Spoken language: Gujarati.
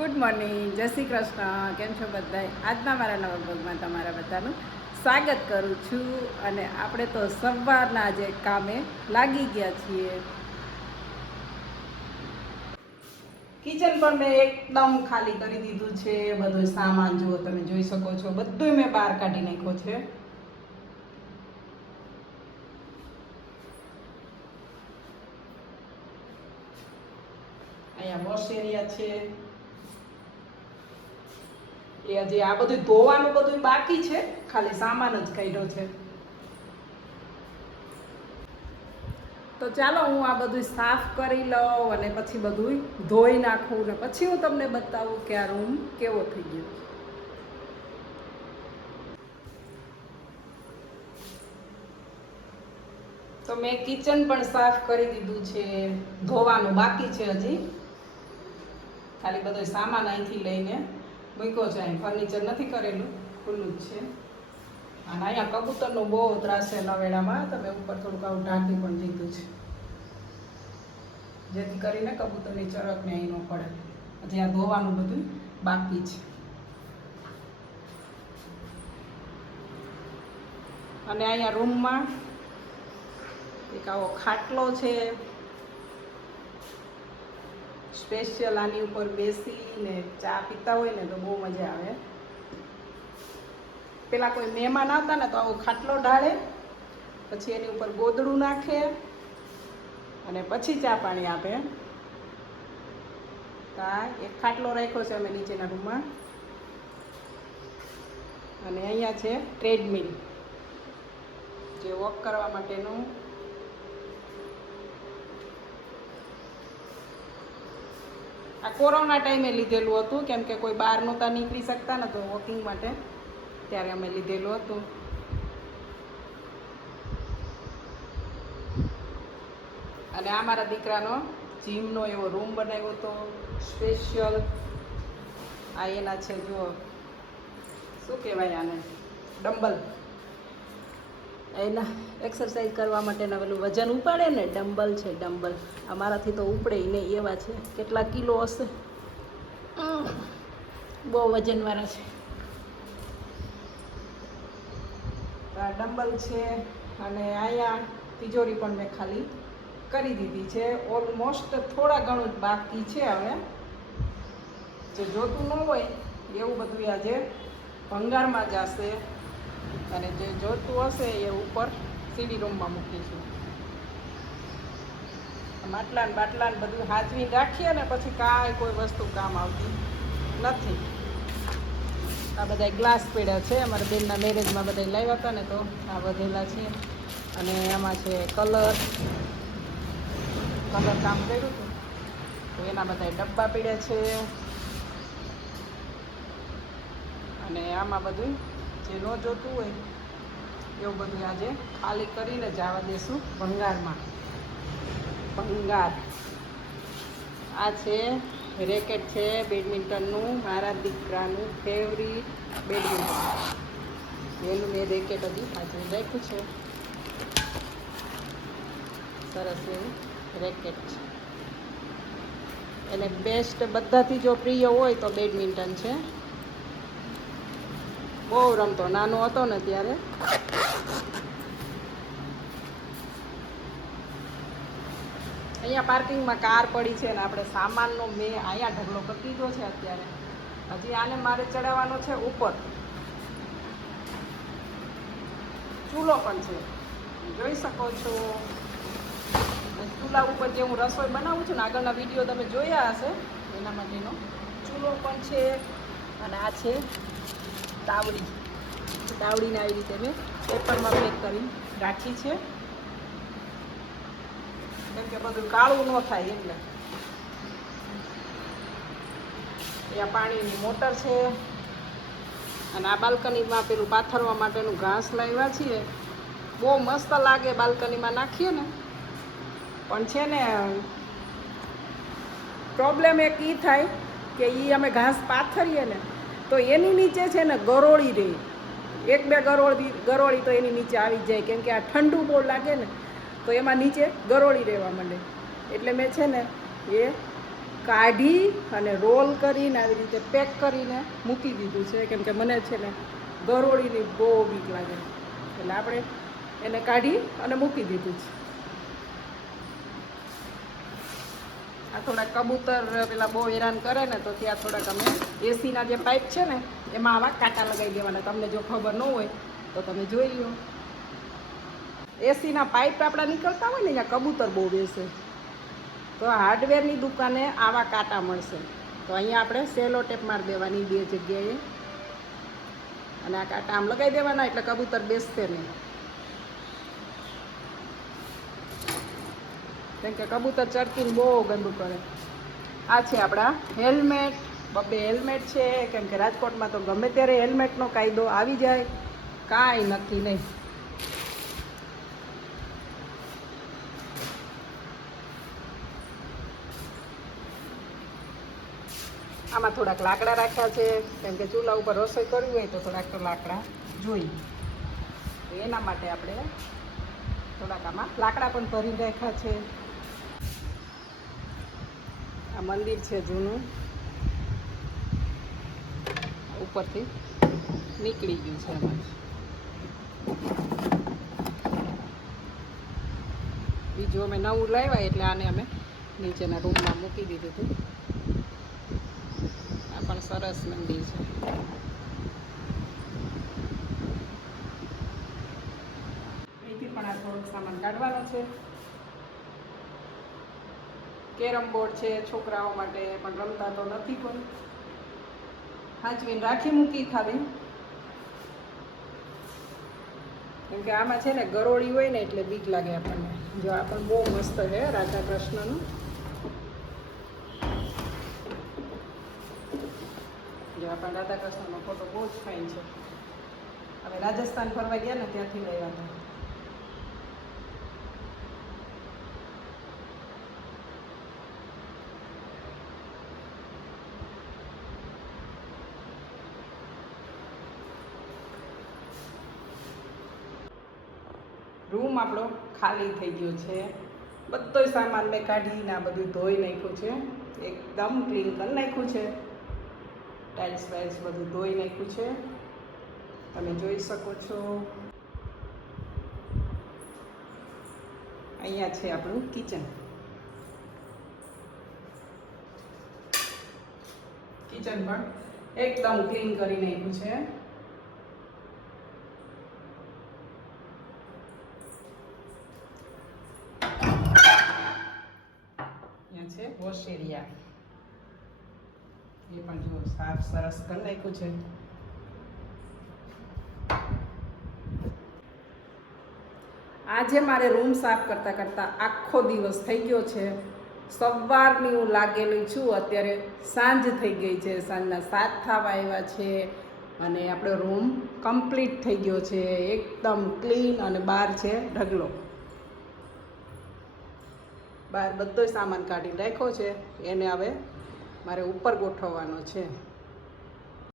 ગુડ મોર્નિંગ, જય શ્રી કૃષ્ણ. કેમ છો બધા? આજના મારા નવા બ્લોગમાં તમારા બધાનું સ્વાગત કરું છું. અને આપણે તો સવારના આજે કામે લાગી ગયા છીએ. કિચન પણ મેં એકદમ ખાલી કરી દીધું છે. બધું સામાન જુઓ, તમે જોઈ શકો છો, બધું મેં બહાર કાઢી નાખ્યો છે. અહીંયા વોશ એરિયા છે. એ હજી આ બધું ધોવાનું બધું બાકી છે, ખાલી સામાન જ કાઢ્યો છે. તો ચાલો હું આ બધું સાફ કરી લઉં અને પછી બધું ધોઈ નાખું ને પછી હું તમને બતાવું કે આ રૂમ કેવો થઈ ગયો. તો મેં કિચન પણ સાફ કરી દીધું છે, ધોવાનું બાકી છે હજી. ખાલી બધો સામાન અહીંથી લઈને મૂક્યો છે. અહીં ફર્નિચર નથી કરેલું, ખુલ્લું જ છે. અને અહીંયા કબૂતરનો બહુ ત્રાસ છે નવેડામાં. તમે ઉપર થોડુંક આવું ઢાંકી પણ દીધું છે, જેથી કરીને કબૂતરની ચરકને અહીં ન પડે. હજી આ ધોવાનું બધું બાકી છે. અને અહીંયા રૂમમાં એક આવો ખાટલો છે. સ્પેશિયલ આની ઉપર બેસીને ચા પીતા હોય ને તો બહુ મજા આવે. પેલા કોઈ મહેમાન આવતા ને તો આવો ખાટલો ઢાળે, પછી એની ઉપર ગોદડું નાખે અને પછી ચા પાણી આપે. આ એક ખાટલો રાખ્યો છે અમે નીચેના રૂમમાં. અને અહીંયા છે ટ્રેડમિલ, જે વોક કરવા માટેનું. આ કોરોના ટાઈમે લીધેલું હતું, કેમ કે કોઈ બહાર નહોતા નીકળી શકતા ને તો વોકિંગ માટે, ત્યારે અમે લીધેલું હતું. અને આ મારા દીકરાનો જીમનો એવો રૂમ બનાવ્યો હતો સ્પેશિયલ. આ એના છે, જુઓ શું કહેવાય આને, ડમ્બલ. એના એક્સરસાઇઝ કરવા માટેના પેલું વજન ઉપાડે ને, ડમ્બલ છે ડમ્બલ. અમારાથી તો ઉપડે નહીં એવા છે. કેટલા કિલો હશે, બહુ વજનવાળા છે. આ ડમ્બલ છે. અને અહીંયા તિજોરી પણ મેં ખાલી કરી દીધી છે. ઓલમોસ્ટ થોડા ઘણું જ બાકી છે. હવે જે જોતું ન હોય એવું બધું આજે ભંગારમાં જશે, અને જે જોતું હશે એ ઉપર સીડી રૂમમાં મૂકીશું. માટલા ને બાટલા ને બધું હાજવી રાખીએ ને પછી કાંઈ કોઈ વસ્તુ કામ આવતી નથી. આ બધા ગ્લાસ પડ્યા છે, અમારા બેનના મેરેજમાં બધા લાવ્યા હતા ને તો આ વધેલા છે. અને આમાં છે કલર કામ કર્યું હતું તો એના બધા ડબ્બા પડ્યા છે. અને આમાં બધું જે ન જોતું હોય એવું બધું આજે ખાલી કરીને જવા દેશું ભંગારમાં. ભંગાર. આ છે રેકેટ છે બેડમિન્ટનનું, મારા દીકરાનું ફેવરિટ બેડમિન્ટન. એનું મેં રેકેટ હજી આજે રાખ્યું છે. સરસ એવું રેકેટ છે. એને બેસ્ટ બધાથી જો પ્રિય હોય તો બેડમિન્ટન છે. બહુ રમતો, નાનો હતો ને ત્યારે. અહીંયા પાર્કિંગમાં કાર પડી છે ને આપણે સામાનનો મેં અહીંયા ઢગલો કરી દીધો છે અત્યારે. હજી આને મારે ચડાવવાનો છે ઉપર. ચૂલો પણ છે, જોઈ શકો છો. ચૂલા ઉપર જે હું રસોઈ બનાવું છું ને, આગળના વિડીયો તમે જોયા હશે, એના માટેનો ચૂલો પણ છે. અને આ છે તાવડી. તાવડીને આવી રીતે મેં પેપરમાં પેક કરી રાખી છે, કેમ કે બધું કાળું ન થાય એટલે. અહીંયા પાણીની મોટર છે. અને આ બાલ્કનીમાં પેલું પાથરવા માટેનું ઘાસ લાવ્યા છીએ. બહુ મસ્ત લાગે બાલ્કનીમાં નાખીએ ને, પણ છે ને પ્રોબ્લેમ એક એ થાય કે એ અમે ઘાસ પાથરીએ ને તો એની નીચે છે ને ગરોળી રહે. એક બે ગરોળી તો એની નીચે આવી જાય, કેમ કે આ ઠંડુ બહુ લાગે ને તો એમાં નીચે ગરોળી રહેવા માંડે. એટલે મેં છે ને એ કાઢી અને રોલ કરીને આવી રીતે પેક કરીને મૂકી દીધું છે, કેમ કે મને છે ને ગરોળીની બહુ બીક લાગે, એટલે આપણે એને કાઢી અને મૂકી દીધું છે. આ થોડાક કબૂતર પેલા બહુ હેરાન કરે ને, તો ત્યાં થોડાક અમે એસીના જે પાઇપ છે ને એમાં આવા કાંટા લગાવી દેવાના. તમને જો ખબર ન હોય તો તમે જોઈ લો. એસીના પાઇપ આપણા નીકળતા હોય ને ત્યાં કબૂતર બહુ બેસે, તો હાર્ડવેરની દુકાને આવા કાંટા મળશે. તો અહીંયા આપણે સેલો ટેપ મારી દેવાની 2 જગ્યાએ, અને આ કાંટા આમ લગાવી દેવાના એટલે કબૂતર બેસશે નહીં. કેમ કે કબૂતર ચડકીને બહુ ગંદુ કરે. આ છે આપણા હેલ્મેટ, 2 હેલ્મેટ છે, કેમ કે રાજકોટમાં તો ગમે ત્યારે હેલ્મેટનો કાયદો આવી જાય, કાંઈ નક્કી નહીં. આમાં થોડાક લાકડા રાખ્યા છે, કેમ કે ચૂલા ઉપર રસોઈ કરવી હોય તો થોડાક તો લાકડા જોઈએ, તો એના માટે આપણે થોડાક આમાં લાકડા પણ ભરી રાખ્યા છે. આ મંદિર છે જૂનું, ઉપરથી નીકળી ગયું છે આમાં. બીજું અમે નવું લાવ્યા એટલે આને અમે નીચેના રૂમમાં મૂકી દીધું હતું. આ પણ સરસ મંદિર છે. અહીંથી પણ આ થોડોક સામાન કાઢવાનો છે. કેરમ બોર્ડ છે, છોકરાઓ માટે પણ રમતા તો નથી કોઈ, હાંચવીને રાખી મૂકી ખાલી. કેમ કે આમાં છે ને ગરોળી હોય ને એટલે બીક લાગે આપણને. જો આ પણ બહુ મસ્ત છે રાધા કૃષ્ણનું. જો આ પણ રાધા કૃષ્ણનો ફોટો બહુ જ ફાઇન છે. હવે રાજસ્થાન ફરવા ગયા ને ત્યાંથી લાવ્યા હતા. રૂમ આપણો ખાલી થઈ ગયો છે. બધો સામાન મેં કાઢીને આ બધું ધોઈ નાખ્યું છે, એકદમ ક્લીન કરી નાખ્યું છે. ટાઇલ્સ વાઇલ્સ બધું ધોઈ નાખ્યું છે, તમે જોઈ શકો છો. અહીંયા છે આપણું કિચન. કિચન પણ એકદમ ક્લીન કરી નાખ્યું છે. છે વોશ એરિયા, એ પણ જો સાફ સરસ કરી નાખ્યું છે. આજે મારે રૂમ સાફ કરતાં કરતાં આખો દિવસ થઈ ગયો છે. સવારની હું લાગેલી છું, અત્યારે સાંજ થઈ ગઈ છે, સાંજના 7 થવા આવ્યા છે, અને આપણો રૂમ કમ્પ્લીટ થઈ ગયો છે, એકદમ ક્લીન. અને બહાર છે ઢગલો, બહાર બધો સામાન કાઢી રાખ્યો છે, એને હવે મારે ઉપર ગોઠવવાનો છે.